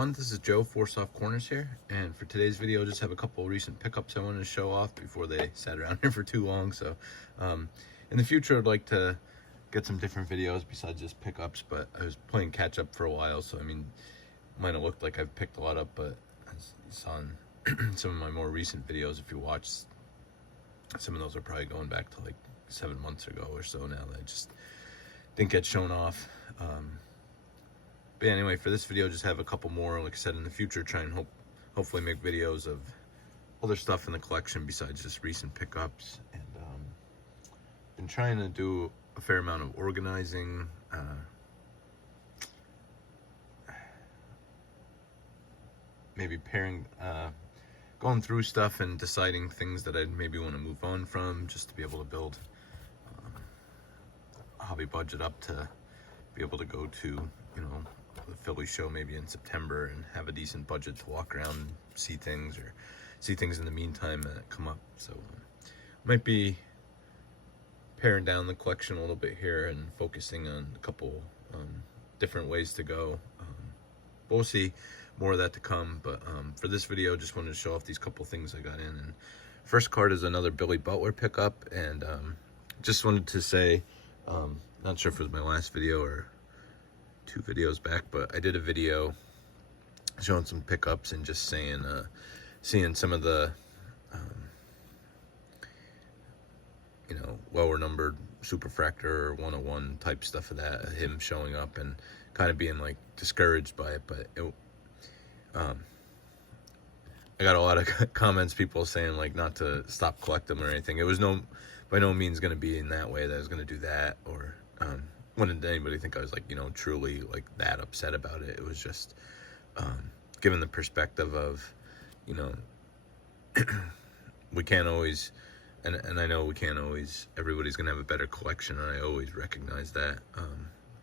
everyone, this is Joe, Four Soft Corners here, and for today's video I just have a couple recent pickups I wanted to show off before they sat around here for too long. So in the future I'd like to get some different videos besides just pickups, but I was playing catch up for a while, so I mean, might have looked like I've picked a lot up, but as you saw in some of my more recent videos, if you watch, some of those are probably going back to like 7 months ago or so now that I just didn't get shown off. But anyway, for this video, just have a couple more. Like I said, in the future, try and hopefully make videos of other stuff in the collection besides just recent pickups. And been trying to do a fair amount of organizing. Maybe going through stuff and deciding things that I'd maybe want to move on from, just to be able to build a hobby budget up to be able to go to, you know, the Philly show maybe in September and have a decent budget to walk around and see things, or see things in the meantime that come up. So might be paring down the collection a little bit here and focusing on a couple different ways to go. But we'll see, more of that to come. But for this video, just wanted to show off these couple things I got in. And first card is another Billy Butler pickup, and just wanted to say, not sure if it was my last video or 2 videos back, but I did a video showing some pickups and just saying, seeing some of the, you know, lower numbered Superfractor or 101 type stuff of that, him showing up and kind of being like discouraged by it. But it, I got a lot of comments, people saying like not to stop collecting them or anything. It was by no means going to be in that way that I was going to do that, or wouldn't anybody think I was like, you know, truly like that upset about it. It was just given the perspective of, you know, we can't always, and I know we can't always, everybody's gonna have a better collection, and I always recognize that,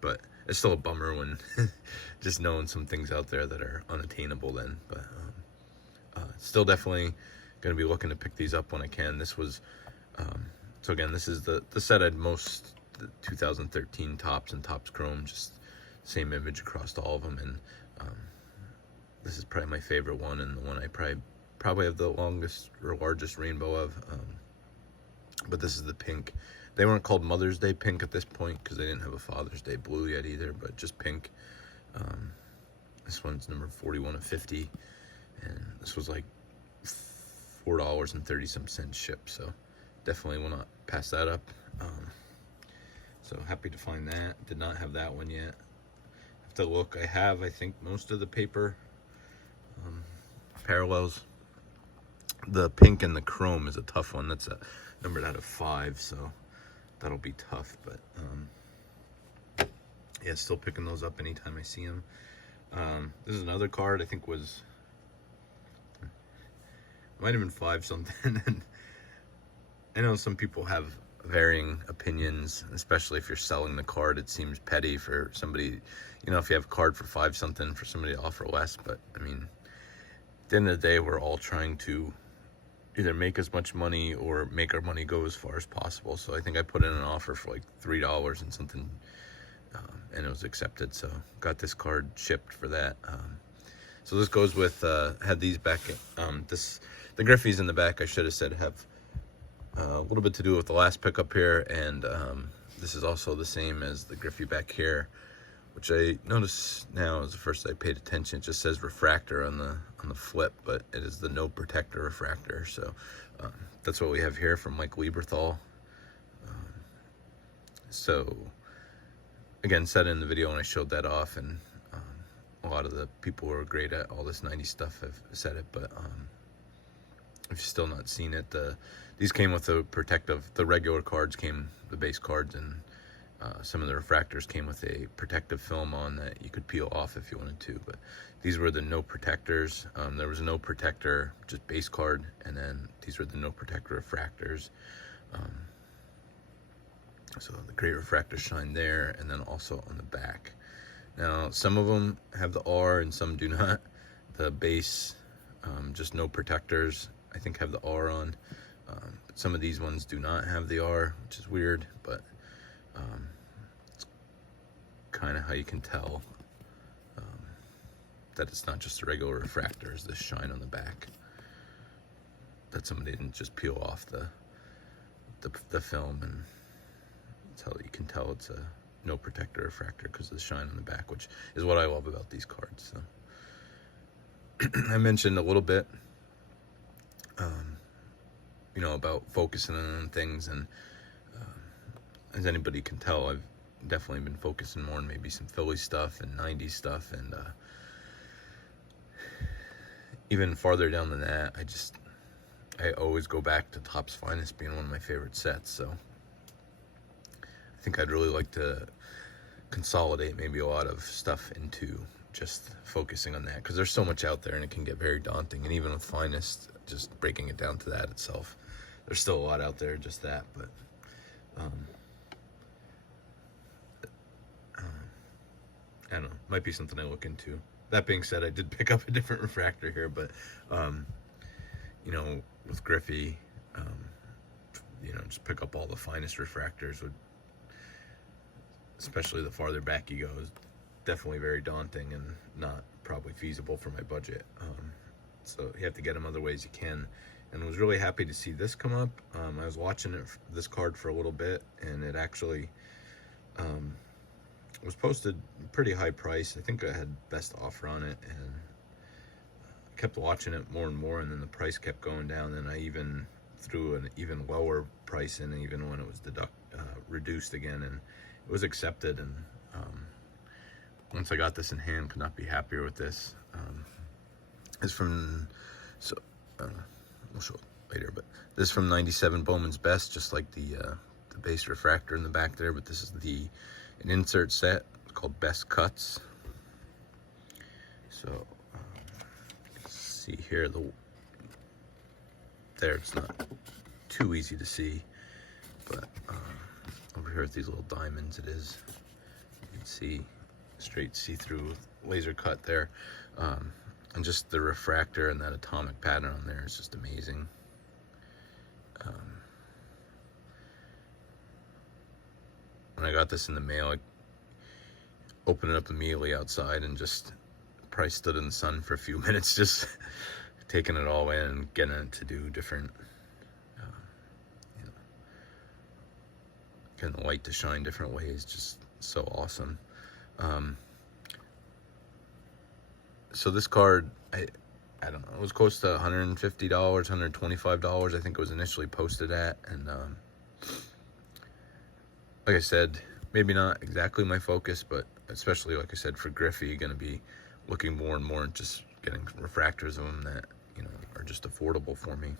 but it's still a bummer when just knowing some things out there that are unattainable then. But still definitely gonna be looking to pick these up when I can. This was so again, this is the set I'd most, the 2013 Topps and Topps Chrome, just same image across all of them. And this is probably my favorite one, and the one I probably have the longest or largest rainbow of. But this is the pink. They weren't called Mother's Day pink at this point because they didn't have a Father's Day blue yet either, but just pink. This one's number 41 of 50, and this was like $4.30 shipped, so definitely will not pass that up. So happy to find that. Did not have that one yet. Have to look. I think most of the paper parallels. The pink and the chrome is a tough one. That's a numbered out of 5, so that'll be tough. But yeah, still picking those up anytime I see them. This is another card I think was, might have been 5 something. And I know some people have varying opinions, especially if you're selling the card. It seems petty for somebody, you know, if you have a card for 5 something, for somebody to offer less. But I mean, at the end of the day, we're all trying to either make as much money or make our money go as far as possible. So I think I put in an offer for like $3 and something, and it was accepted. So got this card shipped for that. So this goes with, had these back, the Griffeys in the back, I should have said, have a little bit to do with the last pickup here. And this is also the same as the Griffey back here, which I notice now is the first I paid attention. It just says refractor on the flip, but it is the no protector refractor. So that's what we have here from Mike Lieberthal. So again, said in the video when I showed that off, and a lot of the people who are great at all this 90s stuff have said it, but if you've still not seen it, these came with the protective, the regular cards came, the base cards, and some of the refractors came with a protective film on that you could peel off if you wanted to. But these were the no protectors. There was no protector, just base card, and then these were the no protector refractors. So the great refractor shine there, and then also on the back. Now some of them have the R and some do not. The base, just no protectors, I think have the R on. Some of these ones do not have the R, which is weird, but it's kind of how you can tell. that it's not just a regular refractor, is this shine on the back. That somebody didn't just peel off the film, and you can tell it's a no protector refractor because of the shine on the back, which is what I love about these cards. So I mentioned a little bit, about focusing on things, and as anybody can tell, I've definitely been focusing more on maybe some Philly stuff and 90s stuff, and even farther down than that, I always go back to Topps Finest being one of my favorite sets. So I think I'd really like to consolidate maybe a lot of stuff into just focusing on that, because there's so much out there and it can get very daunting. And even with Finest, just breaking it down to that itself, there's still a lot out there, just that. But I don't know, might be something I look into. That being said, I did pick up a different refractor here, but with Griffey, just pick up all the Finest refractors especially the farther back you go, is definitely very daunting and not probably feasible for my budget. So you have to get them other ways you can. And I was really happy to see this come up. I was watching this card for a little bit, and it actually was posted pretty high price. I think I had best offer on it, and I kept watching it more and more, and then the price kept going down, and I even threw an even lower price in, even when it was reduced again, and it was accepted. And once I got this in hand, could not be happier with this. It's from, we'll show it later, but this is from 97 Bowman's Best, just like the base refractor in the back there, but this is an insert set called Best Cuts. So see here, there it's not too easy to see, but over here with these little diamonds, it is. You can see straight see-through laser cut there, and just the refractor and that atomic pattern on there is just amazing. When I got this in the mail, I opened it up immediately outside and just probably stood in the sun for a few minutes, just taking it all in and getting it to do different, getting the light to shine different ways. Just so awesome. So this card, I don't know, it was close to $150, $125, I think it was initially posted at, and like I said, maybe not exactly my focus, but especially, like I said, for Griffey, going to be looking more and more at just getting refractors of them that, are just affordable for me.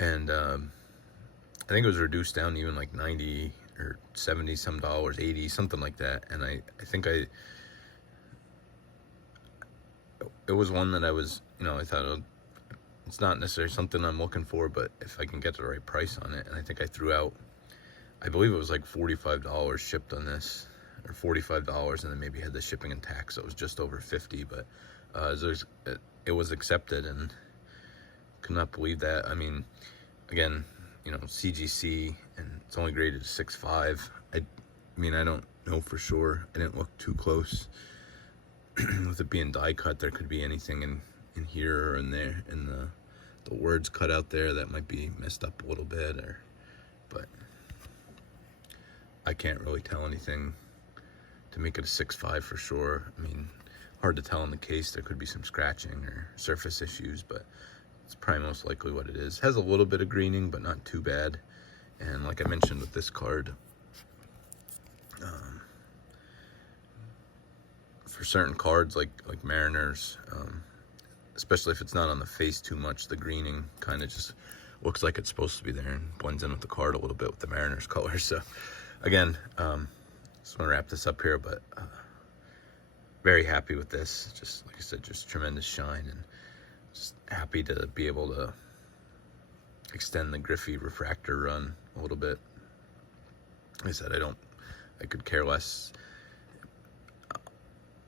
And I think it was reduced down to even like 90 or 70 some dollars, 80, something like that. And I think it was one that I was, I thought, it's not necessarily something I'm looking for, but if I can get the right price on it. And I think I threw out, I believe it was like $45 shipped on this, or $45, and then maybe had the shipping and tax, so it was just over 50. But it was accepted, and could not believe that. I mean, again, CGC, and it's only graded 6.5. I don't know for sure. I didn't look too close. With it being die cut, there could be anything in here or in there, and the words cut out there that might be messed up a little bit, but I can't really tell anything to make it a 6.5 for sure. I mean, hard to tell in the case. There could be some scratching or surface issues, but it's probably most likely what it is. Has a little bit of greening, but not too bad. And like I mentioned with this card, for certain cards like Mariners, especially if it's not on the face too much, the greening kind of just looks like it's supposed to be there and blends in with the card a little bit with the Mariners color. So again, just want to wrap this up here, but very happy with this. Just like I said, just tremendous shine, and just happy to be able to extend the Griffey refractor run a little bit. Like I said, I could care less.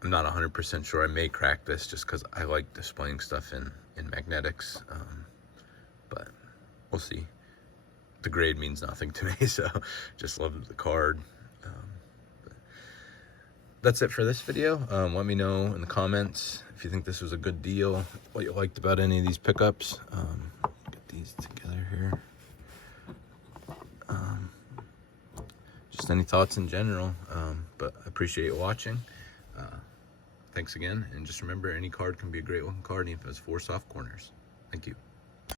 I'm not 100% sure. I may crack this just because I like displaying stuff in magnetics, but we'll see. The grade means nothing to me, so just love the card. that's it for this video. Let me know in the comments if you think this was a good deal, what you liked about any of these pickups. Get these together here. Just any thoughts in general, but I appreciate you watching. Thanks again, and just remember, any card can be a great looking card, even if it has 4 soft corners. Thank you.